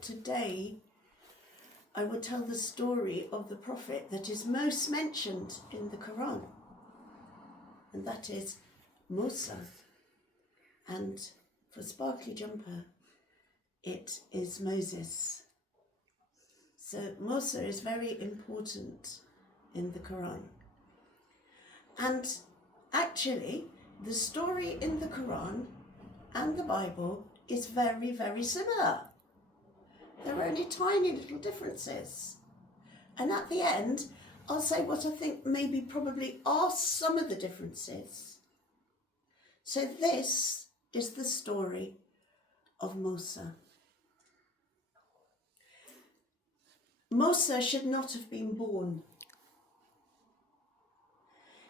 thought today I would tell the story of the prophet that is most mentioned in the Quran, and that is Musa. And for Sparkly Jumper, it is Moses. So Musa is very important in the Quran. And actually, the story in the Quran and the Bible is very, very similar. There are only tiny little differences. And at the end, I'll say what I think maybe probably are some of the differences. So this is the story of Musa. Musa should not have been born.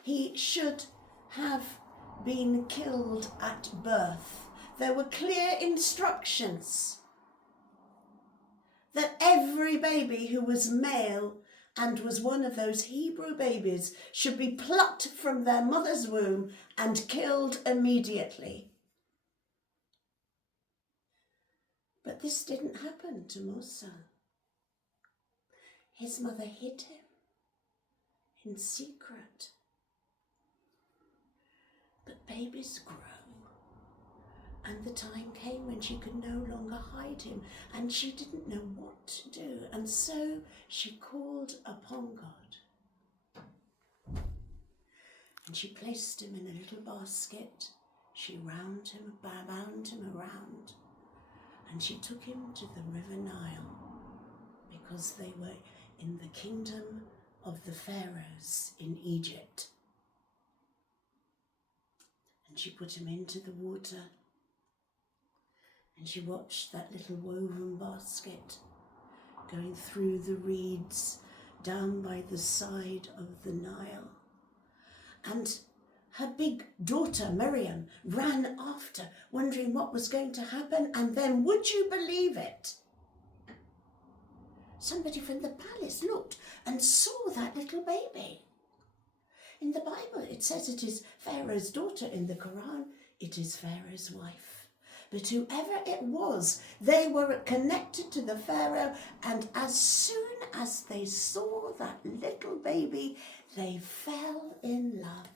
He should have been killed at birth. There were clear instructions that every baby who was male and was one of those Hebrew babies should be plucked from their mother's womb and killed immediately. But this didn't happen to Musa. His mother hid him in secret. But babies grow, and the time came when she could no longer hide him, and she didn't know what to do, and so she called upon God. And she placed him in a little basket. She bound him around, and she took him to the River Nile, because they were in the kingdom of the pharaohs in Egypt. And she put him into the water, and she watched that little woven basket going through the reeds down by the side of the Nile. And her big daughter, Miriam, ran after, wondering what was going to happen. And then, would you believe it? Somebody from the palace looked and saw that little baby. In the Bible, it says it is Pharaoh's daughter. In the Quran, it is Pharaoh's wife. But whoever it was, they were connected to the Pharaoh, and as soon as they saw that little baby, they fell in love.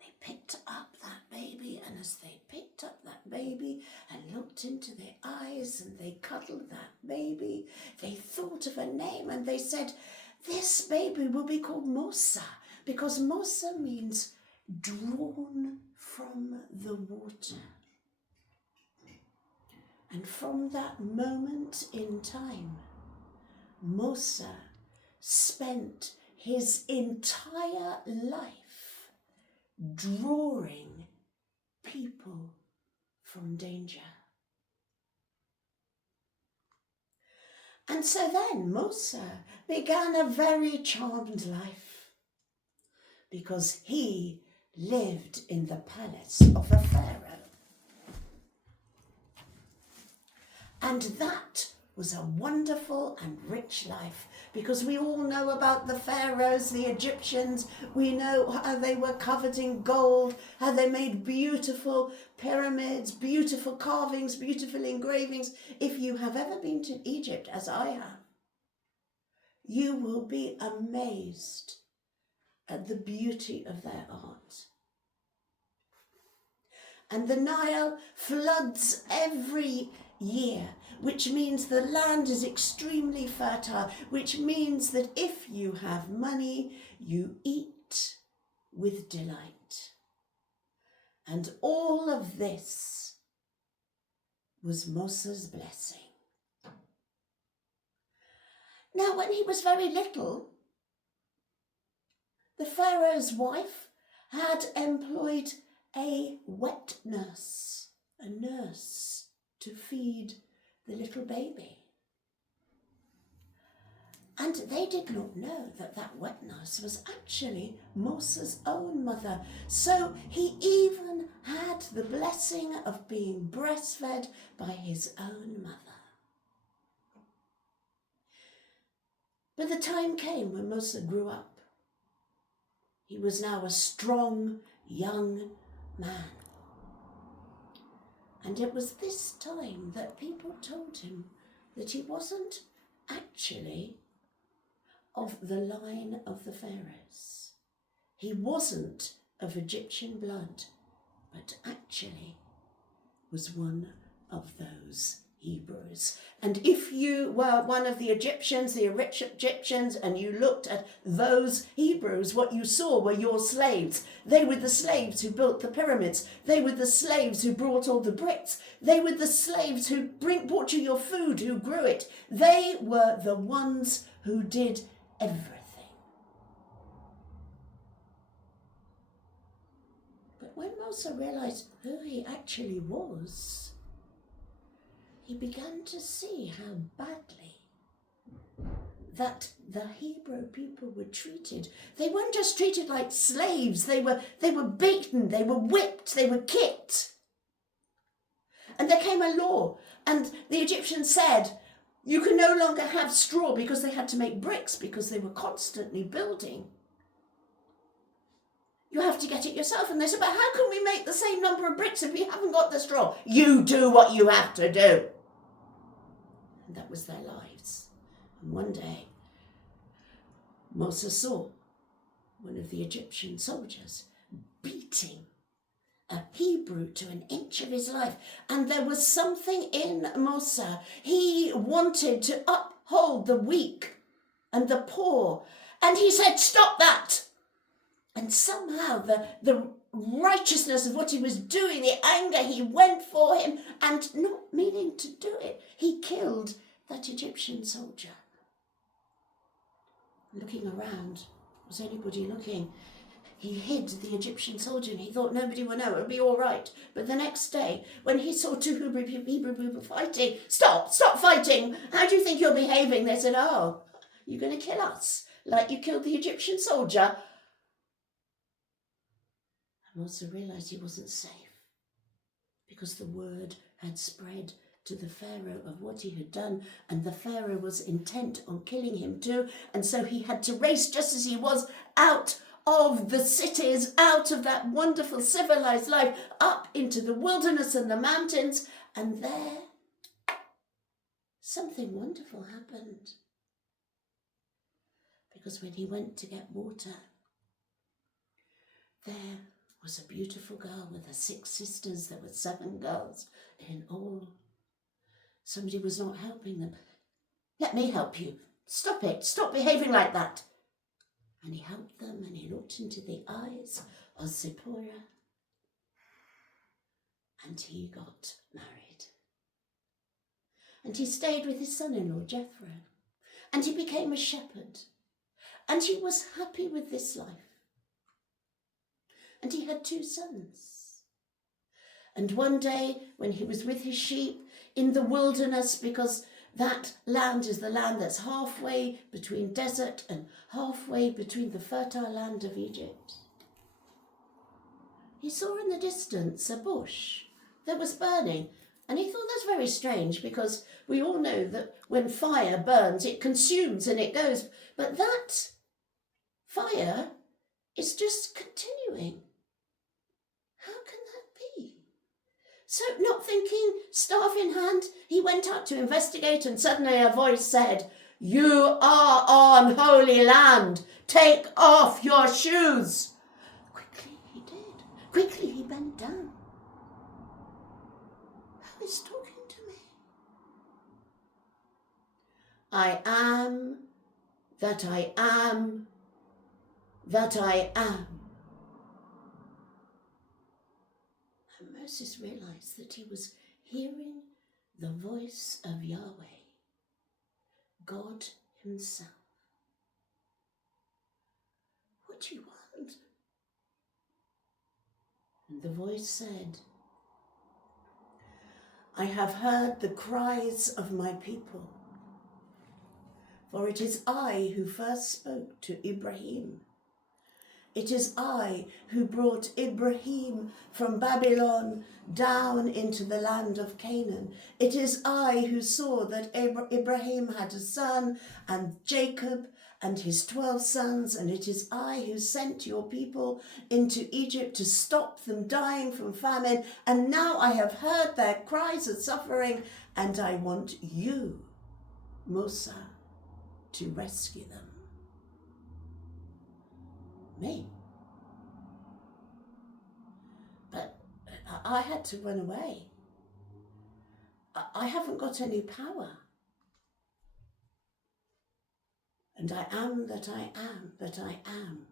They picked up that baby, and as they picked up that baby and looked into their eyes and they cuddled that baby, they thought of a name and they said, this baby will be called Musa, because Musa means drawn from the water. And from that moment in time, Musa spent his entire life drawing people from danger. And so then Musa began a very charmed life, because he lived in the palace of a pharaoh. And that was a wonderful and rich life, because we all know about the pharaohs, the Egyptians. We know how they were covered in gold, how they made beautiful pyramids, beautiful carvings, beautiful engravings. If you have ever been to Egypt, as I have, you will be amazed at the beauty of their art. And the Nile floods every year, which means the land is extremely fertile, which means that if you have money, you eat with delight. And all of this was Musa's blessing. Now, when he was very little, the Pharaoh's wife had employed a wet nurse, a nurse to feed the little baby. And they did not know that that wet nurse was actually Musa's own mother. So he even had the blessing of being breastfed by his own mother. But the time came when Musa grew up. He was now a strong young man. And it was this time that people told him that he wasn't actually of the line of the pharaohs. He wasn't of Egyptian blood, but actually was one of those Hebrews. And if you were one of the Egyptians, the rich Egyptians, and you looked at those Hebrews, what you saw were your slaves. They were the slaves who built the pyramids. They were the slaves who brought all the bricks. They were the slaves who brought you your food, who grew it. They were the ones who did everything. But when Moses realized who he actually was, he began to see how badly that the Hebrew people were treated. They weren't just treated like slaves. They were beaten, they were whipped, they were kicked. And there came a law, and the Egyptians said, you can no longer have straw, because they had to make bricks because they were constantly building. You have to get it yourself. And they said, but how can we make the same number of bricks if we haven't got the straw? You do what you have to do. And that was their lives. And one day, Moses saw one of the Egyptian soldiers beating a Hebrew to an inch of his life. And there was something in Moses. He wanted to uphold the weak and the poor. And he said, stop that. And somehow the righteousness of what he was doing, the anger, he went for him, and not meaning to do it, he killed that Egyptian soldier. Looking around, was anybody looking? He hid the Egyptian soldier and he thought nobody would know, it would be all right. But the next day, when he saw two Hebrew people fighting, stop fighting, how do you think you're behaving? They said, oh, you're going to kill us, like you killed the Egyptian soldier. And also realised he wasn't safe, because the word had spread to the Pharaoh of what he had done, and the Pharaoh was intent on killing him too, and so he had to race, just as he was, out of the cities, out of that wonderful civilized life, up into the wilderness and the mountains, and there something wonderful happened. Because when he went to get water, there was a beautiful girl with her 6 sisters. There were 7 girls in all. Somebody was not helping them. Let me help you. Stop it. Stop behaving like that. And he helped them, and he looked into the eyes of Zipporah, and he got married. And he stayed with his son-in-law, Jethro, and he became a shepherd, and he was happy with this life. And he had 2 sons. And one day, when he was with his sheep in the wilderness, because that land is the land that's halfway between desert and halfway between the fertile land of Egypt, he saw in the distance a bush that was burning. And he thought, that's very strange, because we all know that when fire burns, it consumes and it goes. But that fire is just continuing. How can that be? So, not thinking, staff in hand, he went up to investigate, and suddenly a voice said, you are on holy land. Take off your shoes. Quickly he did. Quickly he bent down. Who is talking to me? I am that I am that I am. And Moses realized that he was hearing the voice of Yahweh, God himself. What do you want? And the voice said, I have heard the cries of my people, for it is I who first spoke to Ibrahim. It is I who brought Ibrahim from Babylon down into the land of Canaan. It is I who saw that Ibrahim had a son, and Jacob, and his 12 sons, and it is I who sent your people into Egypt to stop them dying from famine, and now I have heard their cries of suffering, and I want you, Musa, to rescue them. Me. But I had to run away. I haven't got any power. And I am that I am that I am,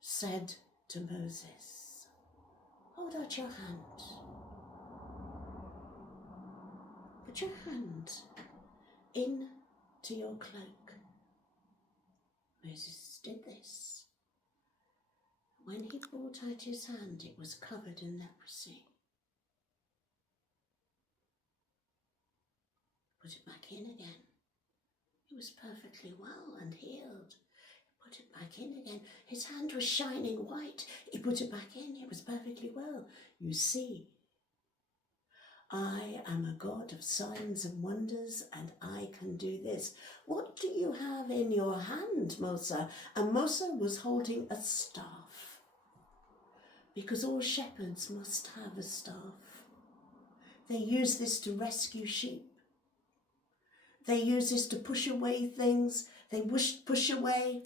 said to Moses. Hold out your hand. Put your hand into your cloak. Moses did this. When he brought out his hand, it was covered in leprosy. Put it back in again. He was perfectly well and healed. He put it back in again. His hand was shining white. He put it back in. It was perfectly well. You see, I am a God of signs and wonders, and I can do this. What do you have in your hand, Musa? And Musa was holding a staff, because all shepherds must have a staff. They use this to rescue sheep. They use this to push away things. They push away.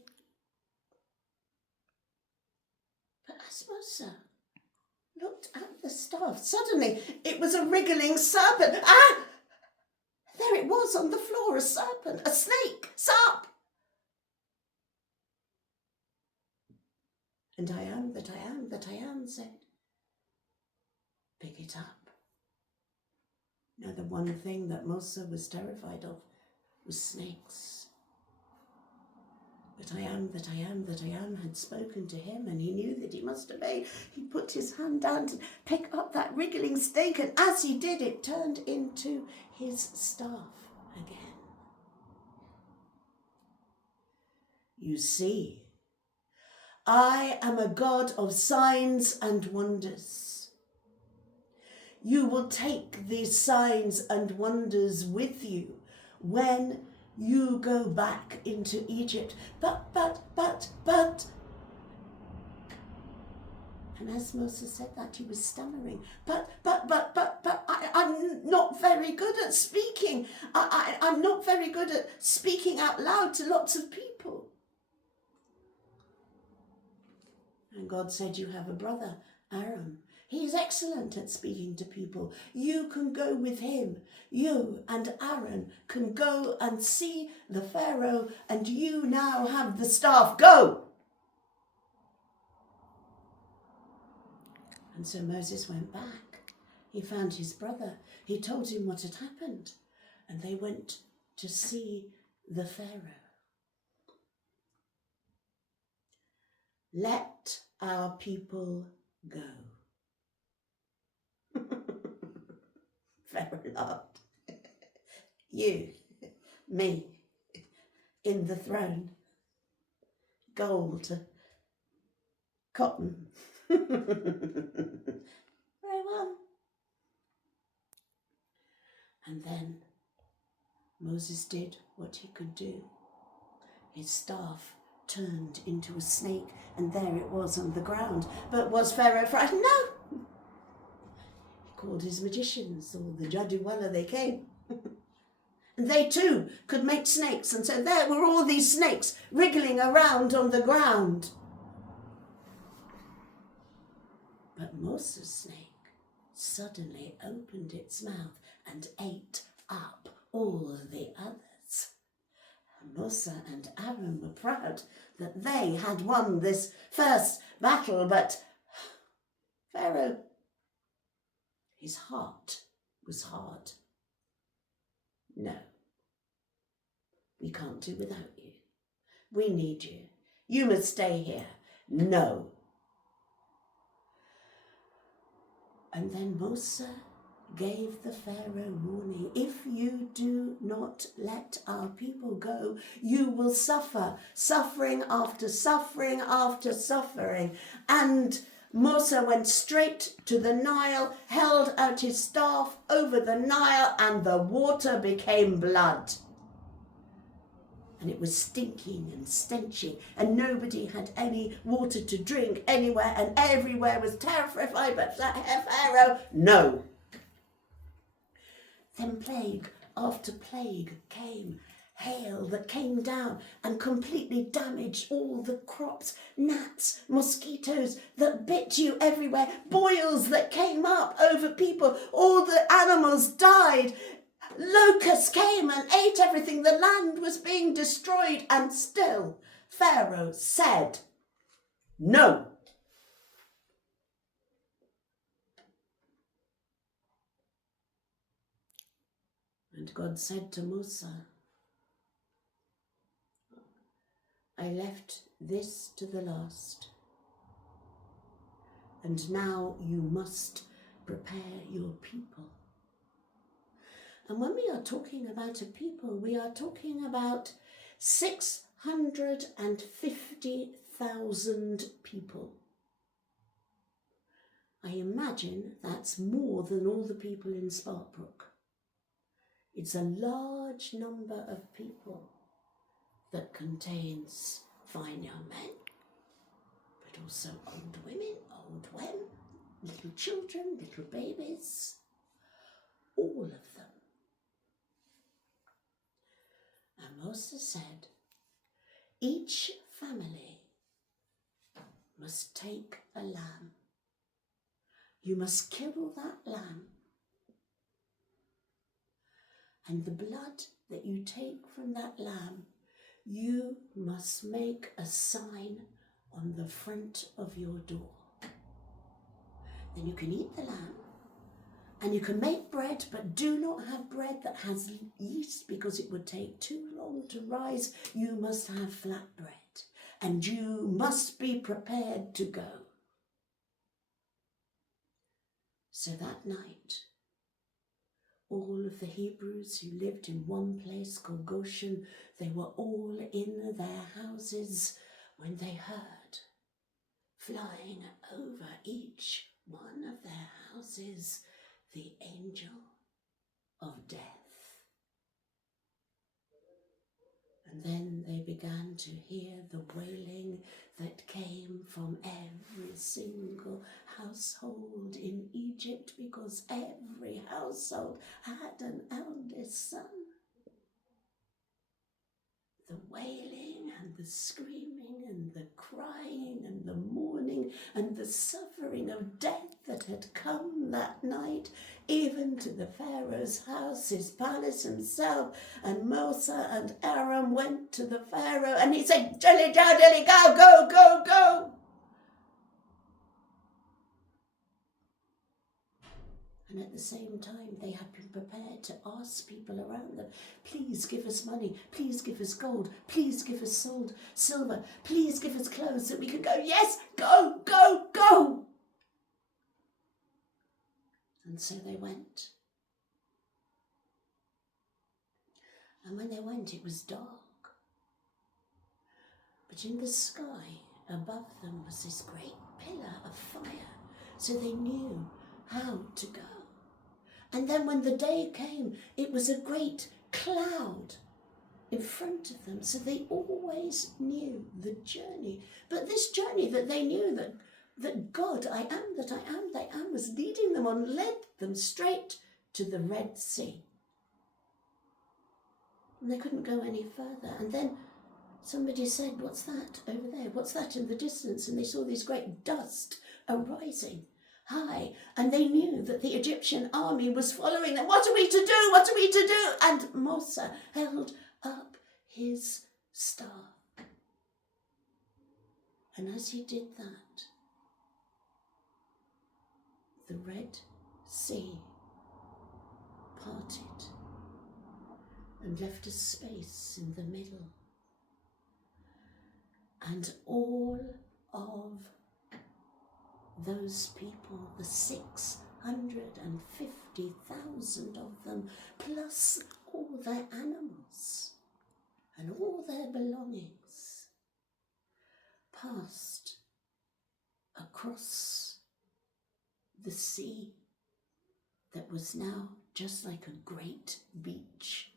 But as Musa looked at the staff, suddenly it was a wriggling serpent. Ah! There it was on the floor, a serpent, a snake, sarp. And I am that I am that I am said, pick it up. Now the one thing that Musa was terrified of was snakes. But I am that I am that I am had spoken to him, and he knew that he must obey. He put his hand down to pick up that wriggling snake, and as he did, it turned into his staff again. You see, I am a God of signs and wonders. You will take these signs and wonders with you when you go back into Egypt. But. And as Moses said that, he was stammering. But, I'm not very good at speaking. I'm not very good at speaking out loud to lots of people. And God said, you have a brother, Aaron. He is excellent at speaking to people. You can go with him. You and Aaron can go and see the Pharaoh, and you now have the staff. Go! And so Moses went back. He found his brother. He told him what had happened, and they went to see the Pharaoh. Let our people go. Pharaoh laughed. You, me, in the throne, gold, cotton. Very well. And then Moses did what he could do. His staff turned into a snake, and there it was on the ground. But was Pharaoh frightened? No. He called his magicians, or the Jadiwala, they came. And they too could make snakes, and so there were all these snakes wriggling around on the ground. But Moses' snake suddenly opened its mouth and ate up all the others. And Musa and Aaron were proud that they had won this first battle, but Pharaoh, his heart was hard. No, we can't do without you. We need you. You must stay here. No. And then Musa gave the Pharaoh warning. If you do not let our people go, you will suffer, suffering after suffering after suffering. And Musa went straight to the Nile, held out his staff over the Nile, and the water became blood. and it was stinking and stenching, and nobody had any water to drink anywhere, and everywhere was terrified. But Pharaoh, no. Then plague after plague came. Hail that came down and completely damaged all the crops, gnats, mosquitoes that bit you everywhere, boils that came up over people, all the animals died. Locusts came and ate everything. The land was being destroyed, and still Pharaoh said no. And God said to Musa, I left this to the last, and now you must prepare your people. And when we are talking about a people, we are talking about 650,000 people. I imagine that's more than all the people in Sparkbrook. It's a large number of people that contains fine young men, but also old women, old men, little children, little babies, all of them. And Moses said, each family must take a lamb. You must kill that lamb, and the blood that you take from that lamb, you must make a sign on the front of your door. Then you can eat the lamb, and you can make bread, but do not have bread that has yeast, because it would take too long to rise. You must have flat bread, and you must be prepared to go. So that night, all of the Hebrews who lived in one place called Goshen, they were all in their houses when they heard, flying over each one of their houses, the angel of death. And then they began to hear the wailing that came from every single household in Egypt, because every household had an eldest son. The wailing and the screaming and the crying and the mourning and the suffering of death that had come that night, even to the Pharaoh's house, his palace himself. And Moses and Aaron went to the Pharaoh, and he said, "Dilly, dilly, go, go, go, go." And at the same time, they had been prepared to ask people around them, please give us money, please give us gold, please give us silver, please give us clothes that we can go, yes, go, go, go. And so they went. And when they went, it was dark. But in the sky above them was this great pillar of fire. So they knew how to go. And then when the day came, it was a great cloud in front of them. So they always knew the journey. But this journey that they knew that God, I am that I am, that I am, was leading them on, led them straight to the Red Sea. And they couldn't go any further. And then somebody said, what's that over there? What's that in the distance? And they saw this great dust arising high, and they knew that the Egyptian army was following them. What are we to do? What are we to do? And Moses held up his staff. And as he did that, the Red Sea parted and left a space in the middle. And all of those people, the 650,000 of them, plus all their animals and all their belongings, passed across the sea that was now just like a great beach.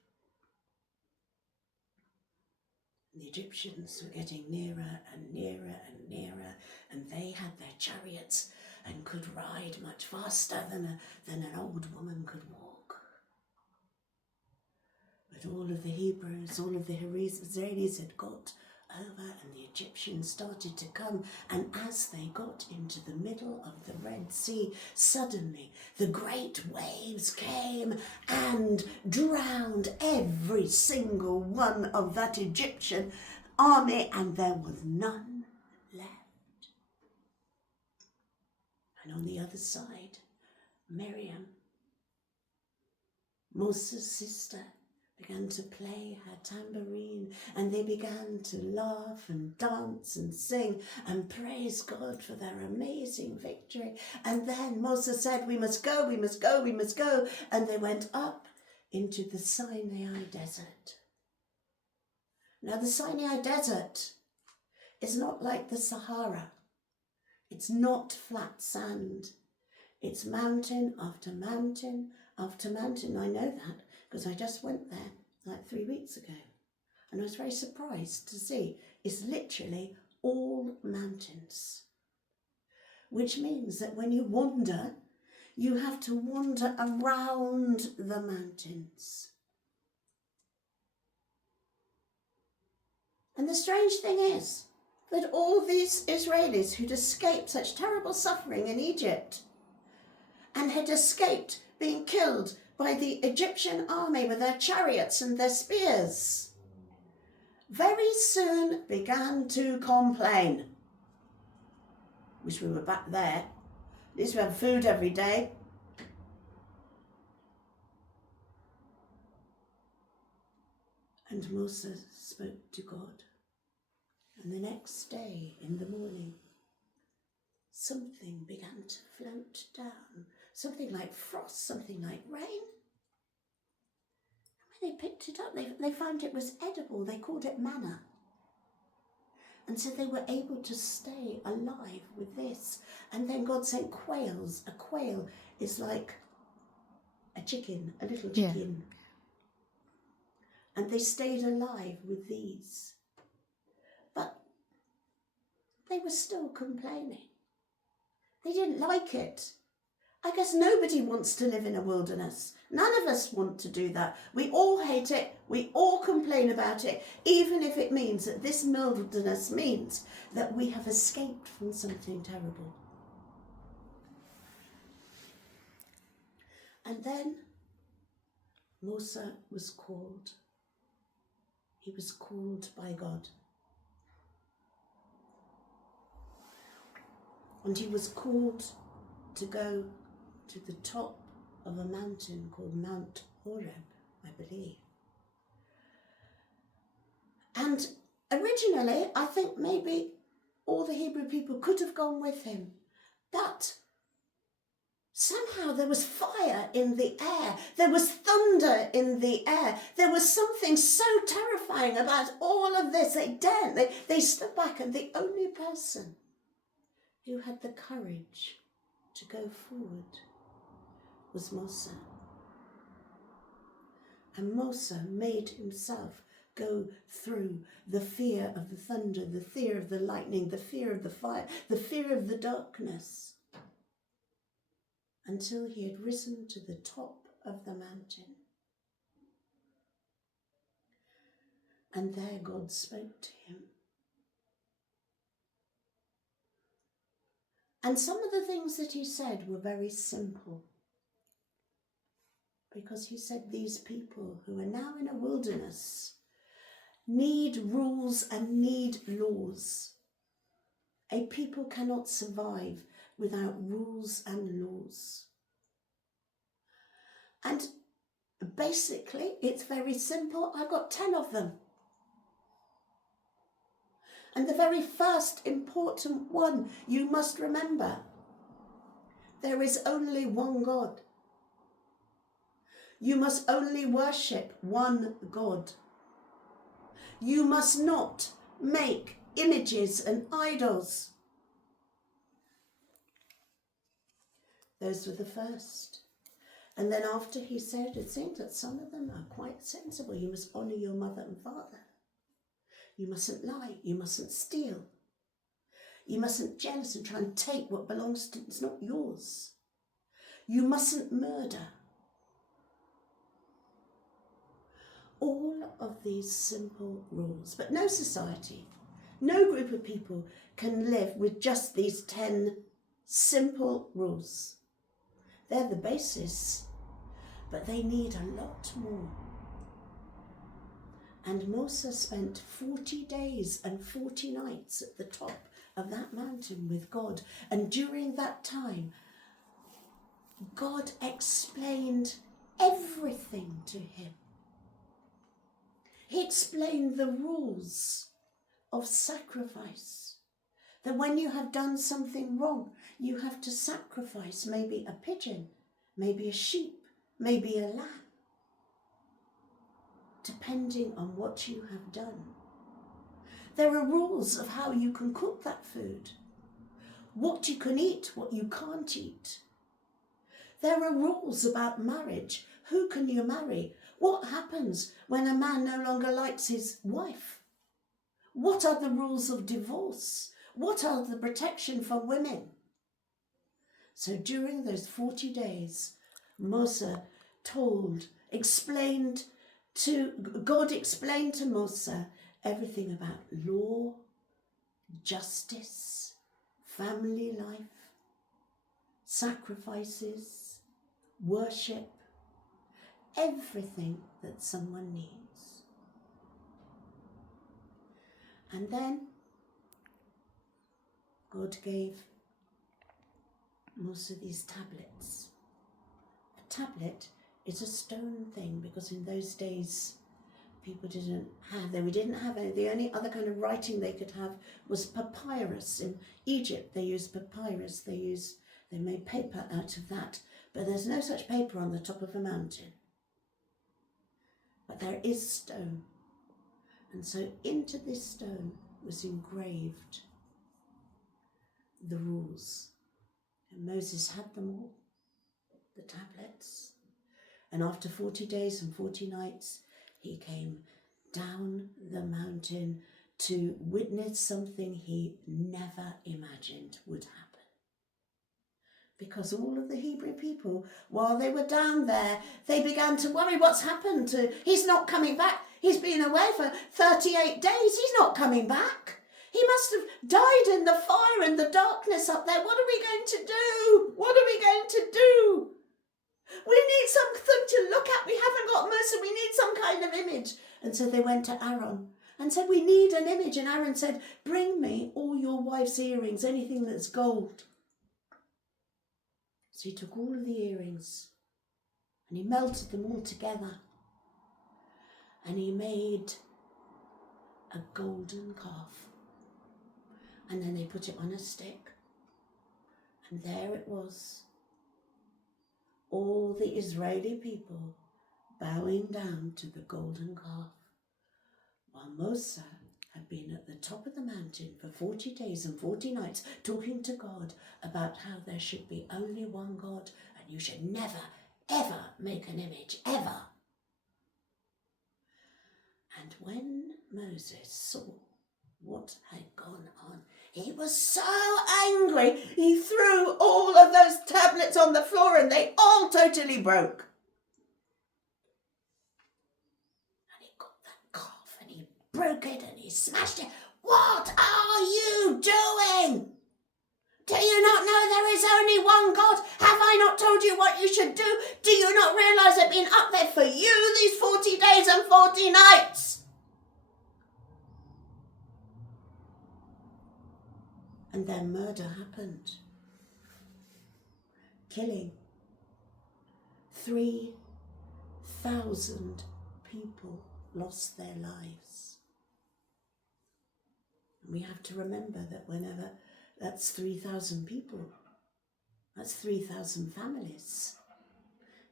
The Egyptians were getting nearer and nearer and nearer, and they had their chariots and could ride much faster than an old woman could walk. But all of the Hebrews, all of the Israelis had got over, and the Egyptians started to come, and as they got into the middle of the Red Sea, suddenly the great waves came and drowned every single one of that Egyptian army, and there was none left. And on the other side, Miriam, Moses' sister, began to play her tambourine, and they began to laugh and dance and sing and praise God for their amazing victory. And then Moses said, we must go, we must go, we must go. And they went up into the Sinai desert. Now the Sinai desert is not like the Sahara. It's not flat sand. It's mountain after mountain after mountain. I know that, because I just went there like 3 weeks ago, and I was very surprised to see it's literally all mountains, which means that when you wander, you have to wander around the mountains. And the strange thing is that all these Israelis who'd escaped such terrible suffering in Egypt and had escaped being killed by the Egyptian army with their chariots and their spears, very soon began to complain. Wish we were back there. At least we had food every day. And Moses spoke to God. And the next day in the morning, something began to float down. Something like frost, something like rain. And when they picked it up, they found it was edible. They called it manna. And so they were able to stay alive with this. And then God sent quails. A quail is like a chicken, a little chicken. Yeah. And they stayed alive with these. But they were still complaining. They didn't like it. I guess nobody wants to live in a wilderness. None of us want to do that. We all hate it. We all complain about it, even if it means that this wilderness means that we have escaped from something terrible. And then Musa was called. He was called by God. And he was called to go to the top of a mountain called Mount Horeb, I believe. And originally, I think maybe all the Hebrew people could have gone with him, but somehow there was fire in the air, there was thunder in the air, there was something so terrifying about all of this. They daren't, they stood back, and the only person who had the courage to go forward was Musa. And Musa made himself go through the fear of the thunder, the fear of the lightning, the fear of the fire, the fear of the darkness, until he had risen to the top of the mountain. And there God spoke to him. And some of the things that he said were very simple, because he said these people who are now in a wilderness need rules and need laws. A people cannot survive without rules and laws. And basically, it's very simple. I've got 10 of them. And the very first important one you must remember: there is only one God. You must only worship one God. You must not make images and idols. Those were the first. And then after he said, I think that some of them are quite sensible. You must honour your mother and father. You mustn't lie. You mustn't steal. You mustn't jealous and try and take what belongs to, it's not yours. You mustn't murder. All of these simple rules, but no society, no group of people can live with just these 10 simple rules. They're the basis, but they need a lot more. And Moses spent 40 days and 40 nights at the top of that mountain with God. And during that time, God explained everything to him. He explained the rules of sacrifice. That when you have done something wrong, you have to sacrifice maybe a pigeon, maybe a sheep, maybe a lamb, depending on what you have done. There are rules of how you can cook that food, what you can eat, what you can't eat. There are rules about marriage. Who can you marry? What happens when a man no longer likes his wife? What are the rules of divorce? What are the protection for women? So during those 40 days, Moses God explained to Moses everything about law, justice, family life, sacrifices, worship, everything that someone needs. And then God gave Moses these tablets. A tablet is a stone thing because in those days people didn't have any. The only other kind of writing they could have was papyrus. In Egypt they used papyrus. They made paper out of that. But there's no such paper on the top of a mountain. But there is stone. And so into this stone was engraved the rules. And Moses had them all, the tablets. And after 40 days and 40 nights, he came down the mountain to witness something he never imagined would happen. Because all of the Hebrew people, while they were down there, they began to worry, what's happened to, he's not coming back. He's been away for 38 days. He's not coming back. He must have died in the fire and the darkness up there. What are we going to do? What are we going to do? We need something to look at. We haven't got Moses. We need some kind of image. And so they went to Aaron and said, we need an image. And Aaron said, bring me all your wife's earrings, anything that's gold. So he took all of the earrings and he melted them all together. And he made a golden calf. And then they put it on a stick. And there it was. All the Israeli people bowing down to the golden calf. While Moses had been at the top of the mountain for 40 days and 40 nights talking to God about how there should be only one God and you should never, ever make an image, ever. And when Moses saw what had gone on, he was so angry, he threw all of those tablets on the floor and they all totally broke. And he got that calf and he broke it and he smashed it. What are you doing? Do you not know there is only one God? Have I not told you what you should do? Do you not realise I've been up there for you these 40 days and 40 nights? And then murder happened. Killing. 3,000 people lost their lives. And we have to remember that whenever that's 3,000 people, that's 3,000 families.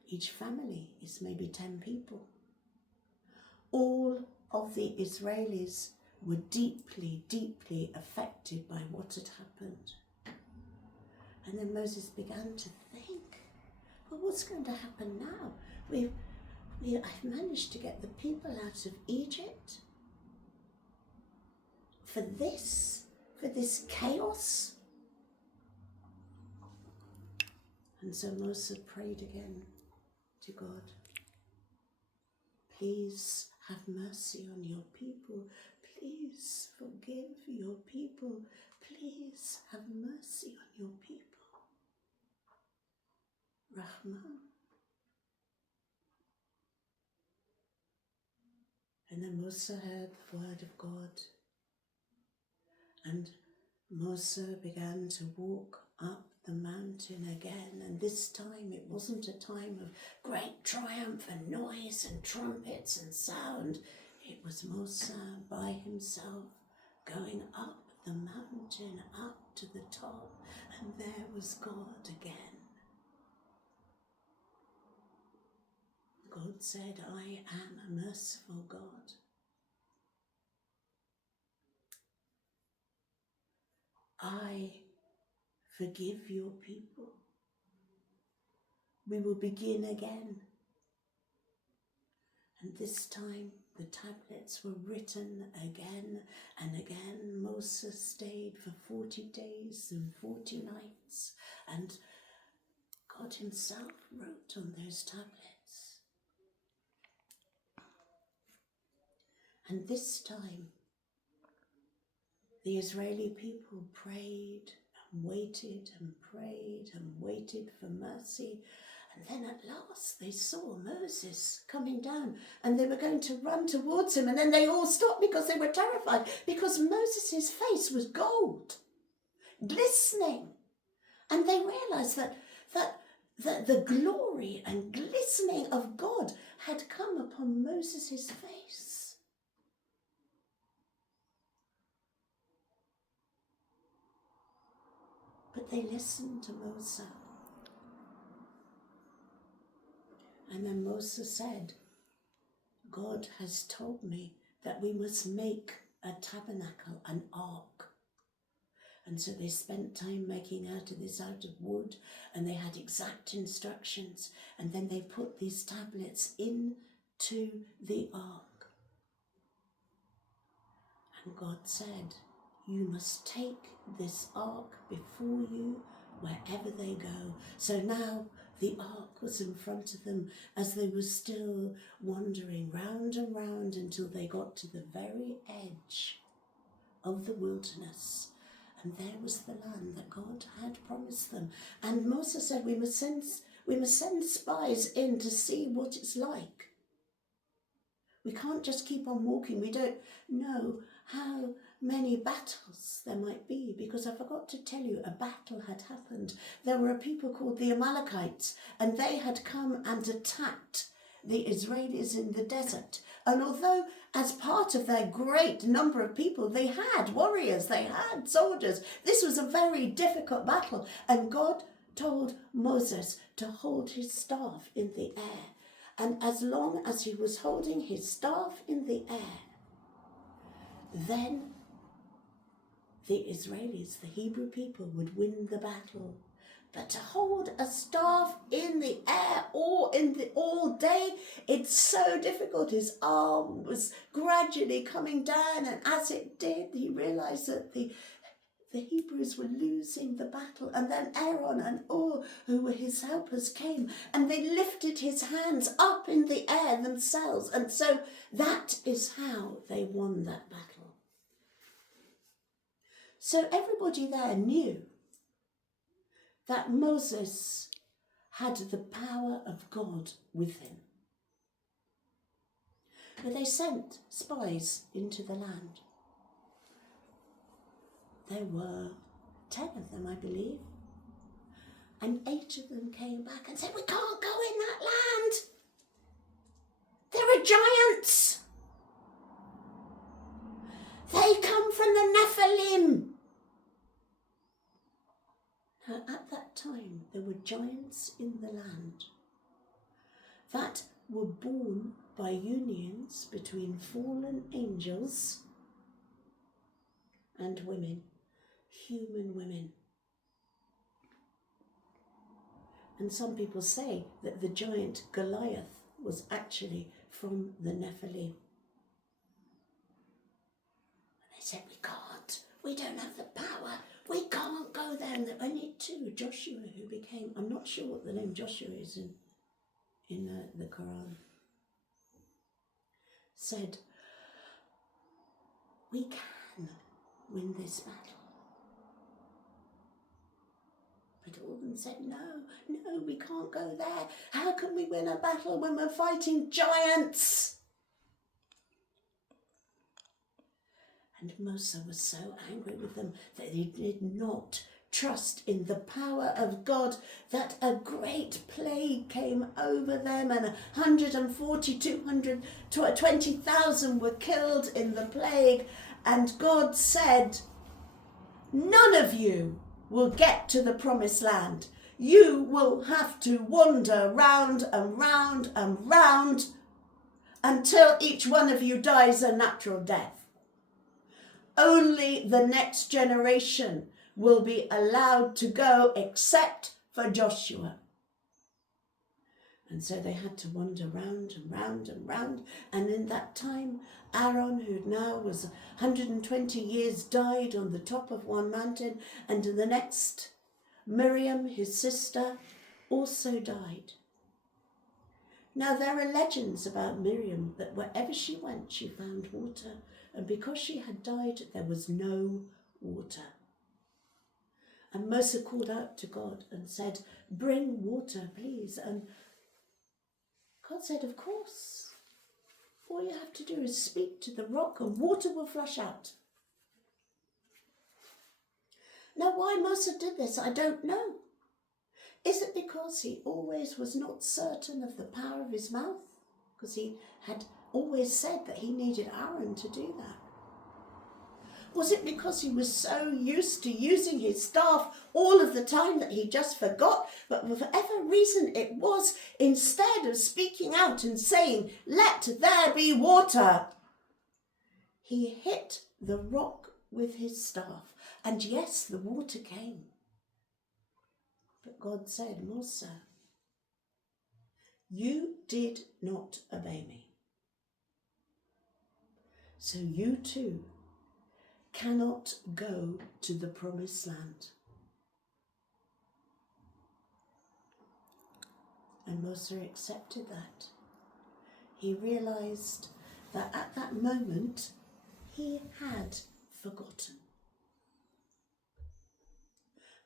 Each family is maybe 10 people. All of the Israelis were deeply, deeply affected by what had happened. And then Moses began to think, well, what's going to happen now? I've managed to get the people out of Egypt. for this chaos? And so Moses prayed again to God. Please have mercy on your people. Please forgive your people. Please have mercy on your people. Rahman. And then Moses heard the word of God. And Moses began to walk up the mountain again. And this time it wasn't a time of great triumph and noise and trumpets and sound. It was Moses by himself going up the mountain, up to the top. And there was God again. God said, I am a merciful God. I forgive your people. We will begin again. And this time the tablets were written again and again. Moses stayed for 40 days and 40 nights, and God himself wrote on those tablets. And this time the Israeli people prayed and waited and prayed and waited for mercy. And then at last they saw Moses coming down, and they were going to run towards him. And then they all stopped because they were terrified, because Moses' face was gold, glistening. And they realized that the glory and glistening of God had come upon Moses' face. But they listened to Moses. And then Moses said, God has told me that we must make a tabernacle, an ark. And so they spent time making out of wood, and they had exact instructions. And then they put these tablets into the ark. And God said, you must take this ark before you wherever they go. So now the ark was in front of them as they were still wandering round and round until they got to the very edge of the wilderness. And there was the land that God had promised them. And Moses said, we must send spies in to see what it's like. We can't just keep on walking. We don't know how many battles there might be, because I forgot to tell you, a battle had happened. There were a people called the Amalekites, and they had come and attacked the Israelis in the desert. And although as part of their great number of people, they had warriors, they had soldiers, this was a very difficult battle. And God told Moses to hold his staff in the air. And as long as he was holding his staff in the air, then the Israelis, the Hebrew people, would win the battle. But to hold a staff in the air all day, it's so difficult. His arm was gradually coming down, and as it did, he realized that the Hebrews were losing the battle. And then Aaron and Ur, who were his helpers, came, and they lifted his hands up in the air themselves. And so that is how they won that battle. So everybody there knew that Moses had the power of God with him. But they sent spies into the land. There were 10 of them, I believe. And 8 of them came back and said, we can't go in that land. There are giants. They come from the Nephilim. Now, at that time, there were giants in the land that were born by unions between fallen angels and women, human women. And some people say that the giant Goliath was actually from the Nephilim. And they said, we can't. We don't have the power. We can't go there. And there were only two, Joshua, who became, I'm not sure what the name Joshua is in the Quran, said, we can win this battle. But all of them said, no, we can't go there. How can we win a battle when we're fighting giants? And Musa was so angry with them that he did not trust in the power of God, that a great plague came over them, and 20,000 were killed in the plague. And God said, none of you will get to the promised land. You will have to wander round and round and round until each one of you dies a natural death. Only the next generation will be allowed to go except for Joshua. And so they had to wander round and round and round. And in that time, Aaron, who now was 120 years, died on the top of one mountain. And in the next, Miriam, his sister, also died. Now, there are legends about Miriam that wherever she went, she found water. And because she had died, there was no water. And Moses called out to God and said, bring water, please. And God said, of course. All you have to do is speak to the rock and water will flush out. Now, why Moses did this, I don't know. Is it because he always was not certain of the power of his mouth? Because he had always said that he needed Aaron to do that? Was it because he was so used to using his staff all of the time that he just forgot? But for whatever reason it was, instead of speaking out and saying, let there be water, he hit the rock with his staff. And yes, the water came. But God said, Musa, you did not obey me. So you too cannot go to the promised land. And Musa accepted that. He realized that at that moment he had forgotten.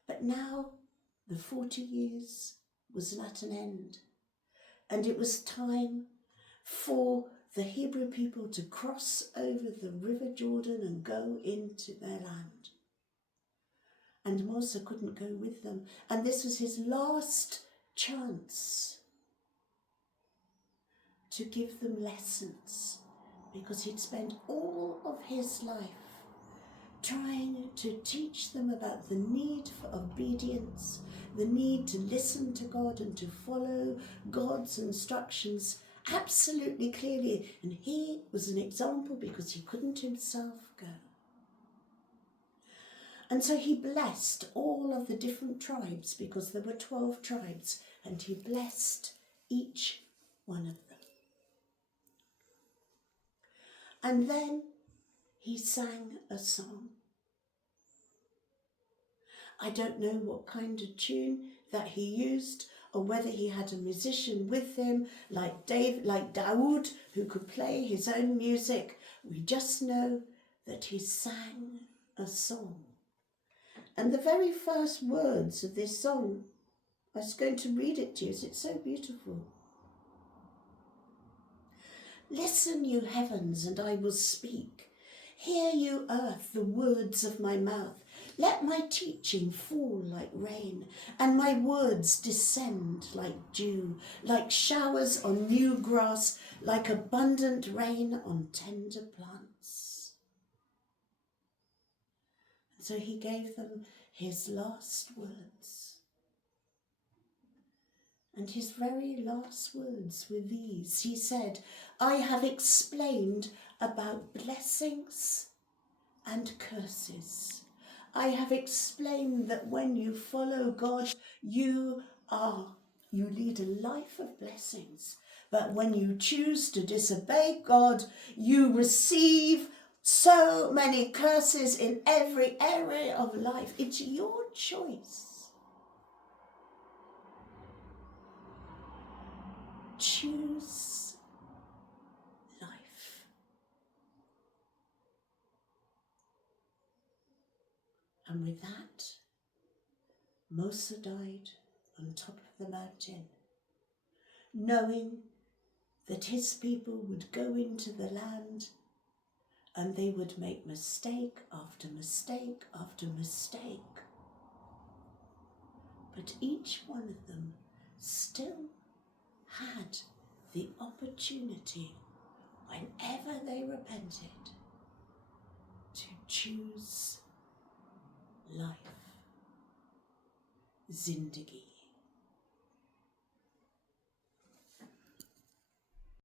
But now the 40 years was at an end, and it was time for the Hebrew people to cross over the river Jordan and go into their land. And Moses couldn't go with them. And this was his last chance to give them lessons, because he'd spent all of his life trying to teach them about the need for obedience, the need to listen to God and to follow God's instructions absolutely clearly. And he was an example because he couldn't himself go. And so he blessed all of the different tribes, because there were 12 tribes, and he blessed each one of them. And then he sang a song. I don't know what kind of tune that he used, or whether he had a musician with him like Dawood, who could play his own music. We just know that he sang a song. And the very first words of this song, I was going to read it to you, it's so beautiful. Listen, you heavens, and I will speak. Hear, you earth, the words of my mouth. Let my teaching fall like rain, and my words descend like dew, like showers on new grass, like abundant rain on tender plants. And so he gave them his last words. And his very last words were these. He said, I have explained about blessings and curses. I have explained that when you follow God, you lead a life of blessings. But when you choose to disobey God, you receive So many curses in every area of life. It's your choice. Choose life. And with that, Musa died on top of the mountain, knowing that his people would go into the land and they would make mistake after mistake after mistake. But each one of them still had the opportunity, whenever they repented, to choose life, zindagi.